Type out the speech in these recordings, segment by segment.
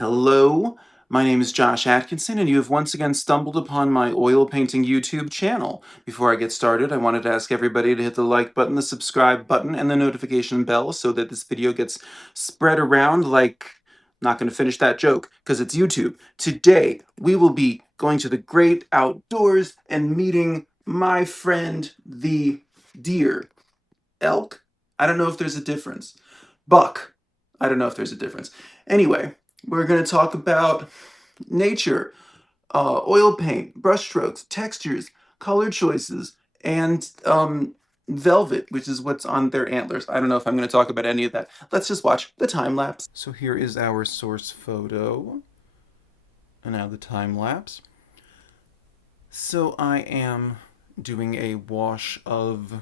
Hello, my name is Josh Atkinson, and you have once again stumbled upon my oil painting YouTube channel. Before I get started, I wanted to ask everybody to hit the like button, the subscribe button, and the notification bell so that this video gets spread around like... Not going to finish that joke, because it's YouTube. Today, we will be going to the great outdoors and meeting my friend, the deer. Elk? I don't know if there's a difference. Buck? I don't know if there's a difference. Anyway, we're going to talk about nature, oil paint, brushstrokes, textures, color choices, and velvet, which is what's on their antlers. I don't know if I'm going to talk about any of that. Let's just watch the time lapse. So here is our source photo, and now the time lapse. So I am doing a wash of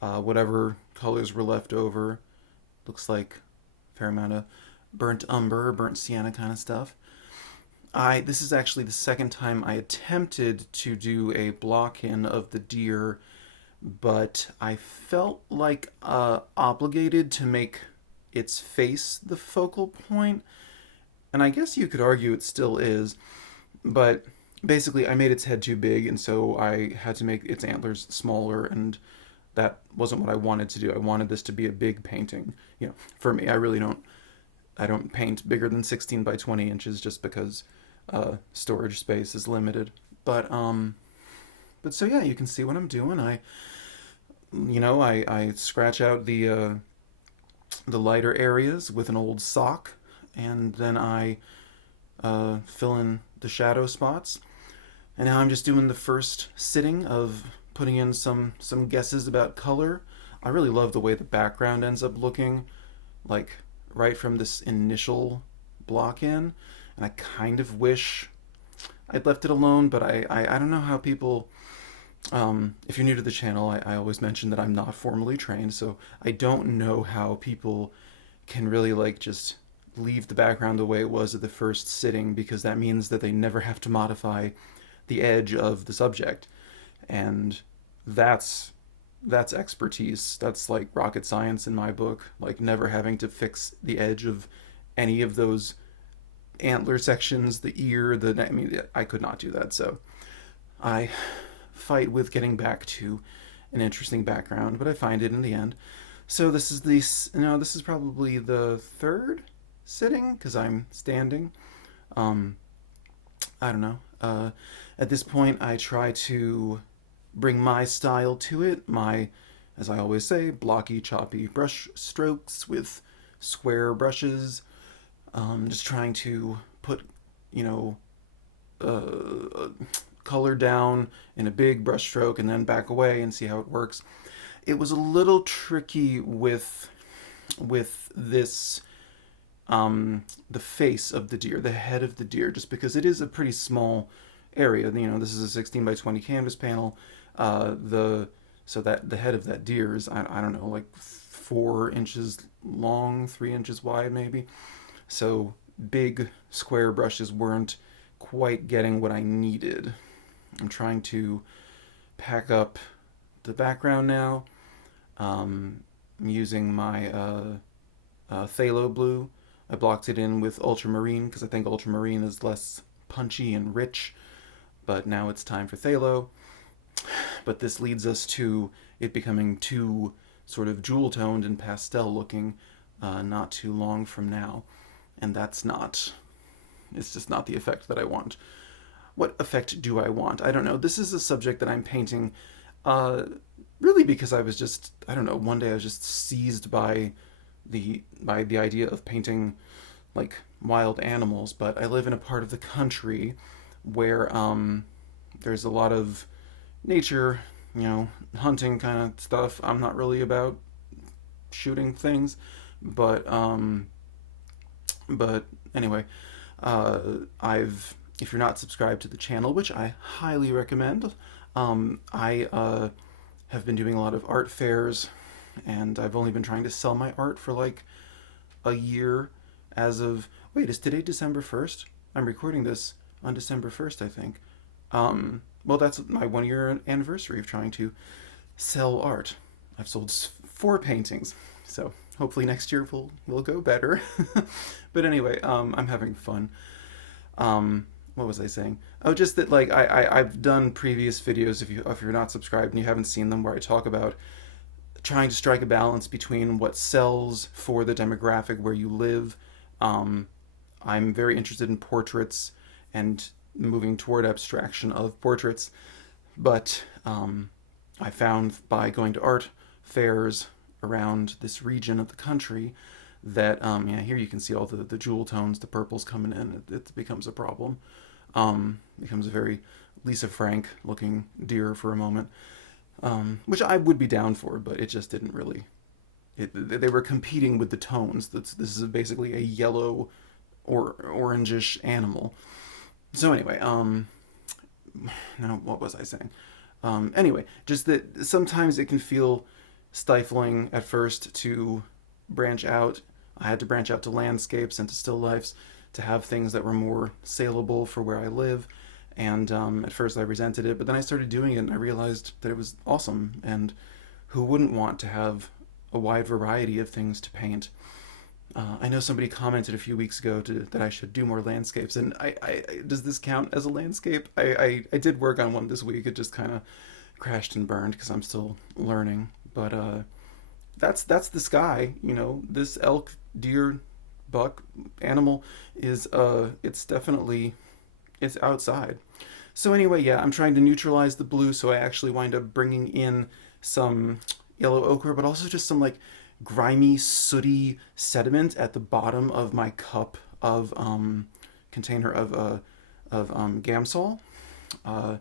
whatever colors were left over. Looks like a fair amount of burnt umber, burnt sienna kind of stuff. This is actually the second time I attempted to do a block-in of the deer, but I felt like obligated to make its face the focal point, and I guess you could argue it still is, but basically I made its head too big, and so I had to make its antlers smaller, and that wasn't what I wanted to do. I wanted this to be a big painting. For me, I don't paint bigger than 16 by 20 inches just because storage space is limited. But so yeah, you can see what I'm doing. I scratch out the lighter areas with an old sock, and then I fill in the shadow spots. And now I'm just doing the first sitting of putting in some guesses about color. I really love the way the background ends up looking, like right from this initial block in, and I kind of wish I'd left it alone, but I don't know how people... if you're new to the channel, I always mention that I'm not formally trained, so I don't know how people can really just leave the background the way it was at the first sitting, because that means that they never have to modify the edge of the subject. And that's expertise. That's like rocket science in my book, like never having to fix the edge of any of those antler sections, the ear, I could not do that. So I fight with getting back to an interesting background, but I find it in the end. So this is probably the third sitting because I'm standing. I don't know. At this point, I try to bring my style to it. As I always say, blocky, choppy brush strokes with square brushes. Just trying to put, color down in a big brush stroke and then back away and see how it works. It was a little tricky with this, the face of the deer, the head of the deer, just because it is a pretty small area. This is a 16 by 20 canvas panel. So that the head of that deer is, I don't know, like 4 inches long, 3 inches wide maybe. So big square brushes weren't quite getting what I needed. I'm trying to pack up the background now. I'm using my phthalo blue. I blocked it in with ultramarine because I think ultramarine is less punchy and rich, but now it's time for phthalo. But this leads us to it becoming too sort of jewel-toned and pastel-looking not too long from now, and it's just not the effect that I want. What effect do I want? I don't know. This is a subject that I'm painting really because I was just, I don't know, one day I was just seized by the idea of painting like wild animals, but I live in a part of the country where there's a lot of nature, hunting kind of stuff. I'm not really about shooting things, but anyway, if you're not subscribed to the channel, which I highly recommend, I have been doing a lot of art fairs, and I've only been trying to sell my art for like a year as of... Wait, is today December 1st? I'm recording this on December 1st, I think. Well, that's my 1-year anniversary of trying to sell art. I've sold 4 paintings, so hopefully next year will go better. But anyway, I'm having fun. What was I saying? Oh, just that like I've done previous videos if you're not subscribed and you haven't seen them, where I talk about trying to strike a balance between what sells for the demographic where you live. Um, I'm very interested in portraits and moving toward abstraction of portraits, but I found by going to art fairs around this region of the country that yeah, here you can see all the jewel tones, the purples coming in. It becomes a problem. Becomes a very Lisa Frank looking deer for a moment, which I would be down for, but it just didn't really. They were competing with the tones. This is basically a yellow or orangish animal. So anyway, now what was I saying? Anyway, just that sometimes it can feel stifling at first to branch out. I had to branch out to landscapes and to still lifes to have things that were more saleable for where I live. And at first I resented it, but then I started doing it and I realized that it was awesome. And who wouldn't want to have a wide variety of things to paint? I know somebody commented a few weeks ago that I should do more landscapes, and does this count as a landscape? I did work on one this week. It just kind of crashed and burned because I'm still learning. But that's the sky. You know, this elk, deer, buck animal is it's definitely it's outside. So anyway, yeah, I'm trying to neutralize the blue, so I actually wind up bringing in some yellow ochre, but also just some like grimy, sooty sediment at the bottom of my cup of container of Gamsol. Uh,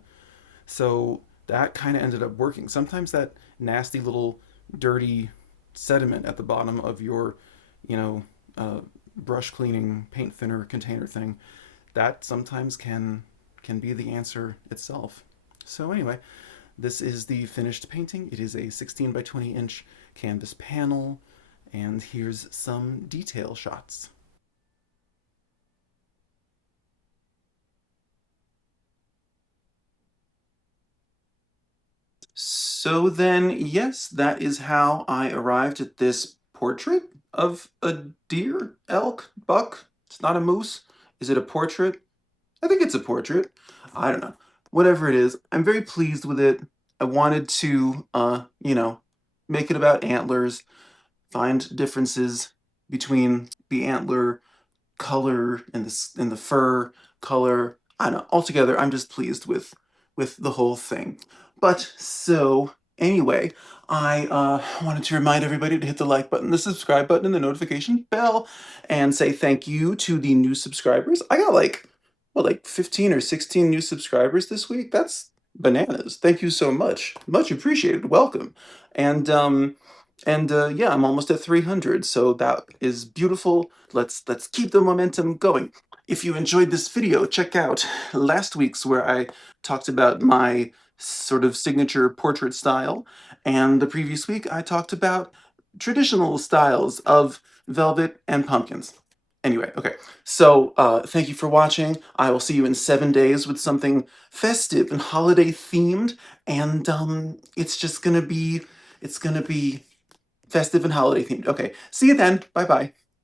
so that kind of ended up working. Sometimes that nasty little dirty sediment at the bottom of your, you know, brush cleaning paint thinner container thing, that sometimes can be the answer itself. So anyway, this is the finished painting. It is a 16 by 20 inch canvas panel, and here's some detail shots. So then, yes, that is how I arrived at this portrait of a deer, elk, buck. It's not a moose. Is it a portrait? I think it's a portrait. I don't know. Whatever it is, I'm very pleased with it. I wanted to, you know, make it about antlers, find differences between the antler color and the fur color. I don't know. Altogether, I'm just pleased with the whole thing. But so anyway, I wanted to remind everybody to hit the like button, the subscribe button, and the notification bell, and say thank you to the new subscribers. I got like what, like 15 or 16 new subscribers this week. That's bananas. Thank you so much. Much appreciated. Welcome. And yeah, I'm almost at 300, so that is beautiful. Let's keep the momentum going. If you enjoyed this video, check out last week's where I talked about my sort of signature portrait style, and the previous week I talked about traditional styles of velvet and pumpkins. Anyway, okay, so thank you for watching. I will see you in 7 days with something festive and holiday themed, and it's gonna be festive and holiday themed. Okay, see you then. Bye bye.